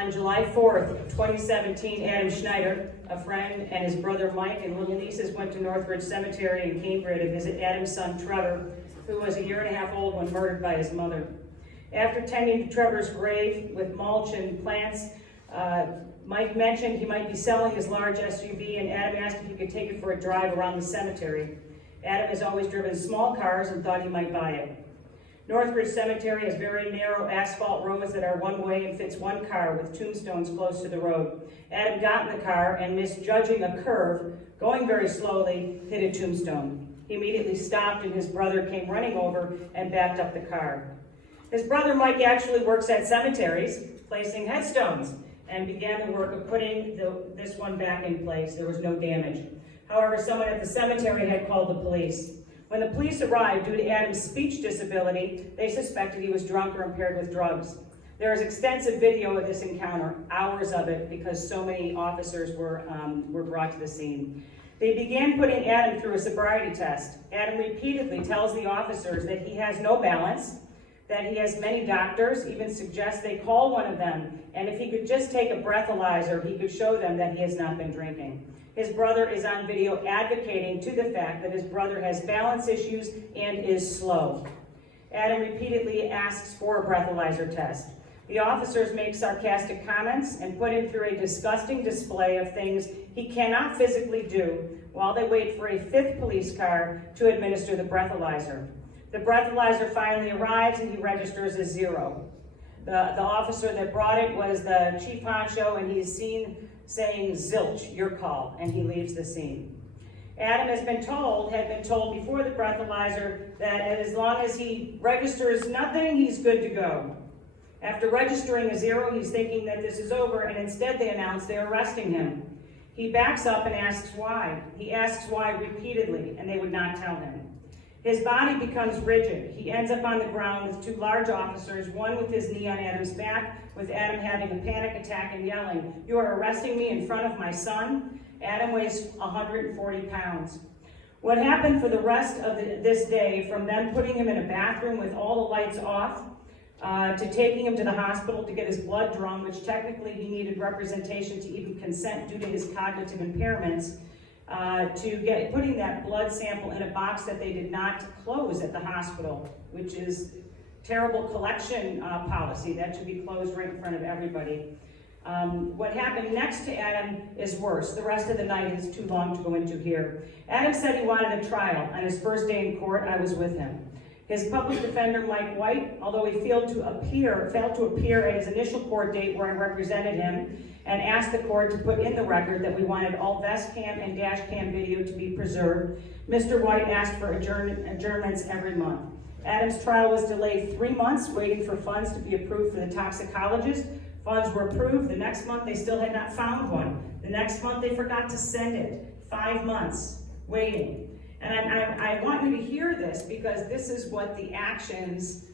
On July 4th, 2017, Adam Schneider, a friend, and his brother Mike and little nieces went to Northridge Cemetery in Cambria to visit Adam's son Trevor, who was a year and a half old when murdered by his mother. After tending to Trevor's grave with mulch and plants, Mike mentioned he might be selling his large SUV, and Adam asked if he could take it for a drive around the cemetery. Adam has always driven small cars and thought he might buy it. Northridge Cemetery has very narrow asphalt roads that are one way and fits one car with tombstones close to the road. Adam got in the car and, misjudging a curve, going very slowly, hit a tombstone. He immediately stopped and his brother came running over and backed up the car. His brother Mike actually works at cemeteries, placing headstones, and began the work of putting this one back in place. There was no damage. However, someone at the cemetery had called the police. When the police arrived, due to Adam's speech disability, they suspected he was drunk or impaired with drugs. There is extensive video of this encounter, hours of it, because so many officers were brought to the scene. They began putting Adam through a sobriety test. Adam repeatedly tells the officers that he has no balance, that he has many doctors, even suggests they call one of them, and if he could just take a breathalyzer, he could show them that he has not been drinking. His brother is on video advocating to the fact that his brother has balance issues and is slow. Adam repeatedly asks for a breathalyzer test. The officers make sarcastic comments and put him through a disgusting display of things he cannot physically do while they wait for a fifth police car to administer the breathalyzer. The breathalyzer finally arrives and he registers as 0. The officer that brought it was the chief honcho, and he's seen saying, "Zilch, your call," and he leaves the scene. Adam had been told before the breathalyzer that as long as he registers nothing, he's good to go. After registering a 0, he's thinking that this is over, and instead they announce they're arresting him. He backs up and asks why. He asks why repeatedly, and they would not tell him. His body becomes rigid. He ends up on the ground with 2 large officers, one with his knee on Adam's back, with Adam having a panic attack and yelling, "You are arresting me in front of my son?" Adam weighs 140 pounds. What happened for the rest of this day, from them putting him in a bathroom with all the lights off, to taking him to the hospital to get his blood drawn, which technically he needed representation to even consent due to his cognitive impairments, to putting that blood sample in a box that they did not close at the hospital, which is terrible collection policy. That should be closed right in front of everybody. What happened next to Adam is worse. The rest of the night is too long to go into here. Adam said he wanted a trial. On his first day in court, I was with him. His public defender, Mike White, although he failed to appear at his initial court date where I represented him, and asked the court to put in the record that we wanted all vest cam and dash cam video to be preserved, Mr. White asked for adjournments every month. Adam's trial was delayed 3 months, waiting for funds to be approved for the toxicologist. Funds were approved. The next month, they still had not found one. The next month, they forgot to send it. 5 months waiting. And I want you to hear this, because this is what the actions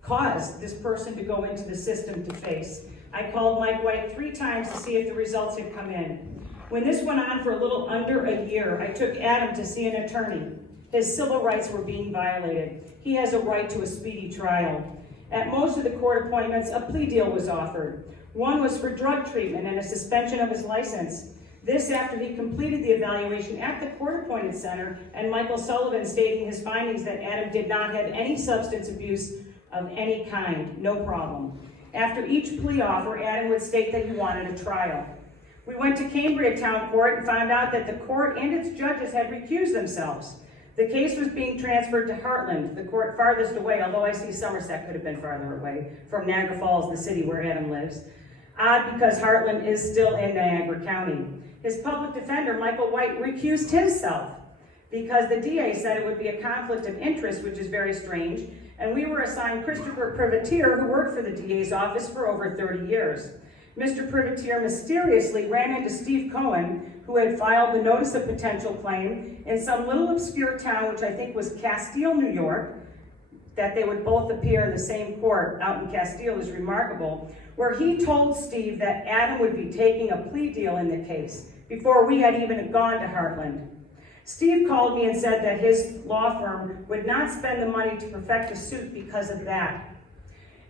caused this person to go into the system to face. I called Mike White 3 times to see if the results had come in. When this went on for a little under a year, I took Adam to see an attorney. His civil rights were being violated. He has a right to a speedy trial. At most of the court appointments, a plea deal was offered. One was for drug treatment and a suspension of his license. This after he completed the evaluation at the court-appointed center, and Michael Sullivan stating his findings that Adam did not have any substance abuse of any kind, no problem. After each plea offer, Adam would state that he wanted a trial. We went to Cambria Town Court and found out that the court and its judges had recused themselves. The case was being transferred to Heartland, the court farthest away, although I see Somerset could have been farther away from Niagara Falls, the city where Adam lives. Odd, because Heartland is still in Niagara County. His public defender, Michael White, recused himself because the DA said it would be a conflict of interest, which is very strange, and we were assigned Christopher Privateer, who worked for the DA's office for over 30 years. Mr. Privateer mysteriously ran into Steve Cohen, who had filed the notice of potential claim in some little obscure town, which I think was Castile, New York. That they would both appear in the same court out in Castile is remarkable, where he told Steve that Adam would be taking a plea deal in the case before we had even gone to Heartland. Steve called me and said that his law firm would not spend the money to perfect a suit because of that.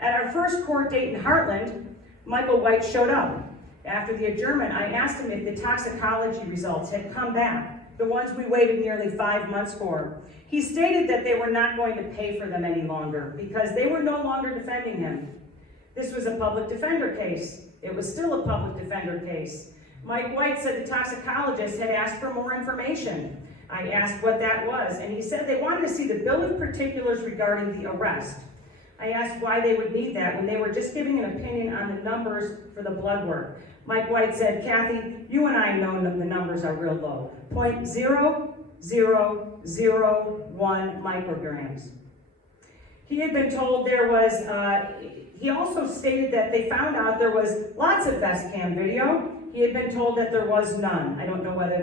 At our first court date in Heartland, Michael White showed up. After the adjournment, I asked him if the toxicology results had come back, the ones we waited nearly 5 months for. He stated that they were not going to pay for them any longer because they were no longer defending him. This was a public defender case. It was still a public defender case. Mike White said the toxicologist had asked for more information. I asked what that was, and he said they wanted to see the bill of particulars regarding the arrest. I asked why they would need that when they were just giving an opinion on the numbers for the blood work. Mike White said, Kathy, you and I know that the numbers are real low. 0.0001 micrograms. He had been told there was, he also stated that they found out there was lots of vest cam video. He had been told that there was none. I don't know whether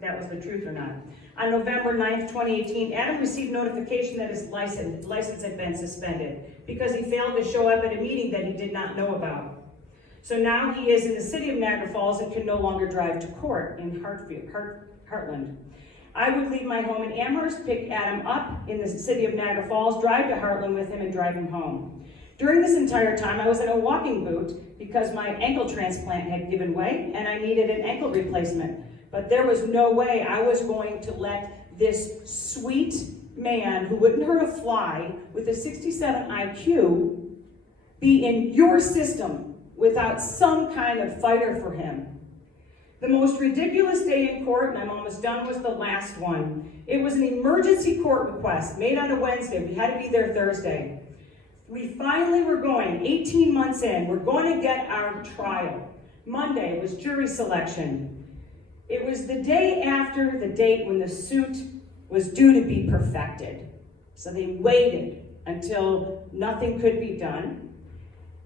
that was the truth or not. On November 9th, 2018, Adam received notification that his license had been suspended because he failed to show up at a meeting that he did not know about. So now he is in the city of Niagara Falls and can no longer drive to court in Heartland. I would leave my home in Amherst, pick Adam up in the city of Niagara Falls, drive to Heartland with him, and drive him home. During this entire time, I was in a walking boot because my ankle transplant had given way and I needed an ankle replacement. But there was no way I was going to let this sweet man who wouldn't hurt a fly with a 67 IQ be in your system without some kind of fighter for him. The most ridiculous day in court, and I'm almost done, was the last one. It was an emergency court request made on a Wednesday. We had to be there Thursday. We finally were going, 18 months in, we're going to get our trial. Monday was jury selection. It was the day after the date when the suit was due to be perfected. So they waited until nothing could be done.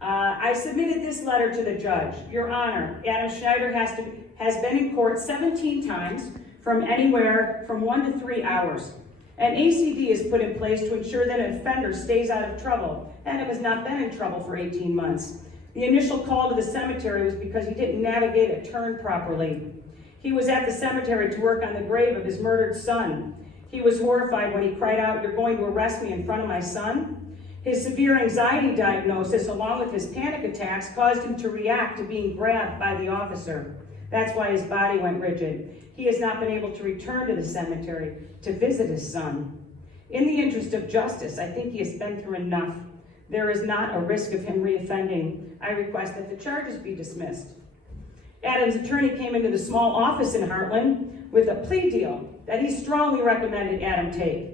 I submitted this letter to the judge. Your Honor, Adam Schneider has been in court 17 times from anywhere from 1 to 3 hours. An ACD is put in place to ensure that an offender stays out of trouble, and it has not been in trouble for 18 months. The initial call to the cemetery was because he didn't navigate a turn properly. He was at the cemetery to work on the grave of his murdered son. He was horrified when he cried out, "You're going to arrest me in front of my son?" His severe anxiety diagnosis, along with his panic attacks, caused him to react to being grabbed by the officer. That's why his body went rigid. He has not been able to return to the cemetery to visit his son. In the interest of justice, I think he has been through enough. There is not a risk of him reoffending. I request that the charges be dismissed. Adam's attorney came into the small office in Heartland with a plea deal that he strongly recommended Adam take.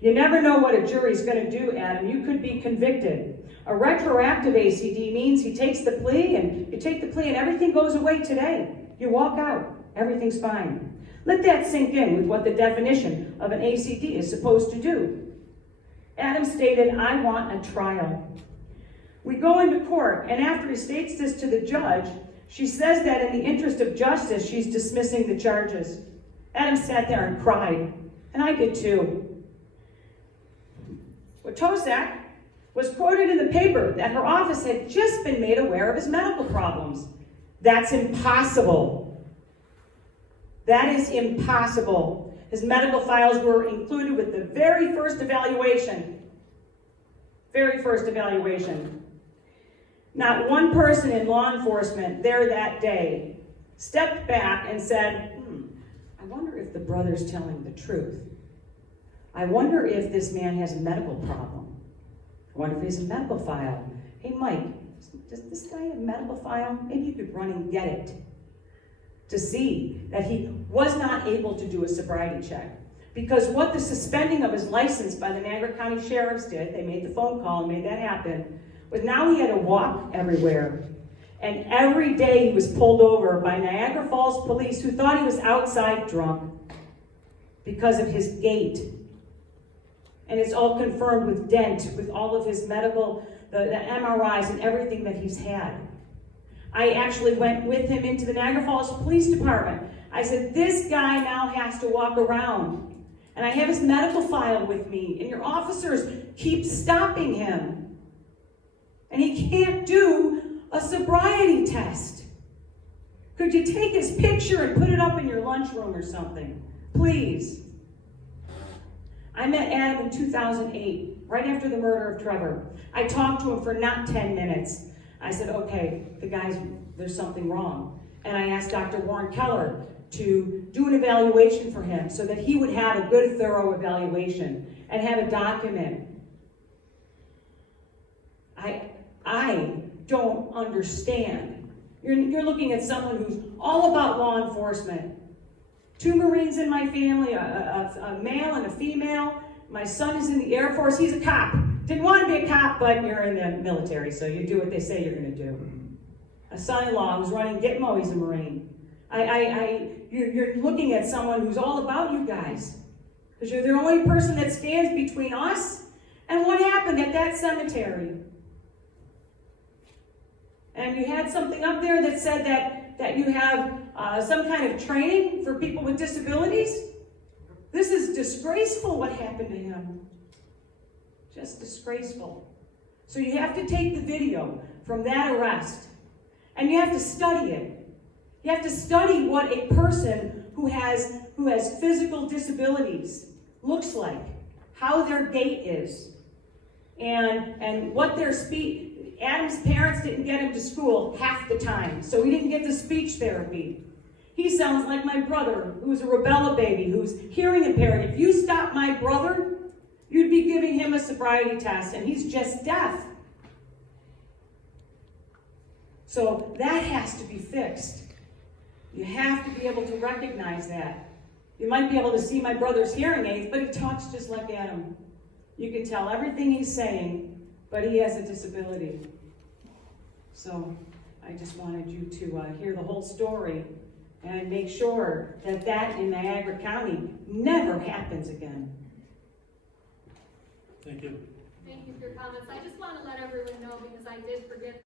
You never know what a jury's going to do, Adam. You could be convicted. A retroactive ACD means he takes the plea, and you take the plea and everything goes away today. You walk out, everything's fine. Let that sink in with what the definition of an ACD is supposed to do. Adam stated, "I want a trial." We go into court, and after he states this to the judge, she says that in the interest of justice, she's dismissing the charges. Adam sat there and cried, and I did too. Watosak was quoted in the paper that her office had just been made aware of his medical problems. That's impossible. That is impossible. His medical files were included with the very first evaluation. Very first evaluation. Not one person in law enforcement there that day stepped back and said, I wonder if the brother's telling the truth. I wonder if this man has a medical problem. I wonder if he has a medical file. Hey, Mike, does this guy have a medical file? Maybe you could run and get it to see that he was not able to do a sobriety check. Because what the suspending of his license by the Niagara County Sheriffs did, they made the phone call and made that happen, was now he had to walk everywhere. And every day he was pulled over by Niagara Falls police who thought he was outside drunk because of his gait. And it's all confirmed with Dent, with all of his medical, the MRIs and everything that he's had. I actually went with him into the Niagara Falls Police Department. I said, this guy now has to walk around. And I have his medical file with me, and your officers keep stopping him. And he can't do a sobriety test. Could you take his picture and put it up in your lunchroom or something? Please. I met Adam in 2008, right after the murder of Trevor. I talked to him for not 10 minutes. I said, okay, there's something wrong. And I asked Dr. Warren Keller to do an evaluation for him so that he would have a good, thorough evaluation and have a document. I don't understand. You're looking at someone who's all about law enforcement. 2 Marines in my family, a male and a female. My son is in the Air Force. He's a cop. Didn't want to be a cop, but you're in the military, so you do what they say you're going to do. A son-in-law who's running Gitmo, he's a Marine. You're looking at someone who's all about you guys, because you're the only person that stands between us and what happened at that cemetery. And you had something up there that said that you have some kind of training for people with disabilities. This is disgraceful what happened to him. Just disgraceful. So you have to take the video from that arrest and you have to study it. You have to study what a person who has physical disabilities looks like, how their gait is, and what their speech. Adam's parents didn't get him to school half the time, so he didn't get the speech therapy. He sounds like my brother, who's a rubella baby, who's hearing impaired. If you stop my brother, you'd be giving him a sobriety test, and he's just deaf. So that has to be fixed. You have to be able to recognize that. You might be able to see my brother's hearing aids, but he talks just like Adam. You can tell everything he's saying, but he has a disability. So I just wanted you to hear the whole story and make sure that in Niagara County never happens again. Thank you. Thank you for your comments. I just want to let everyone know, because I did forget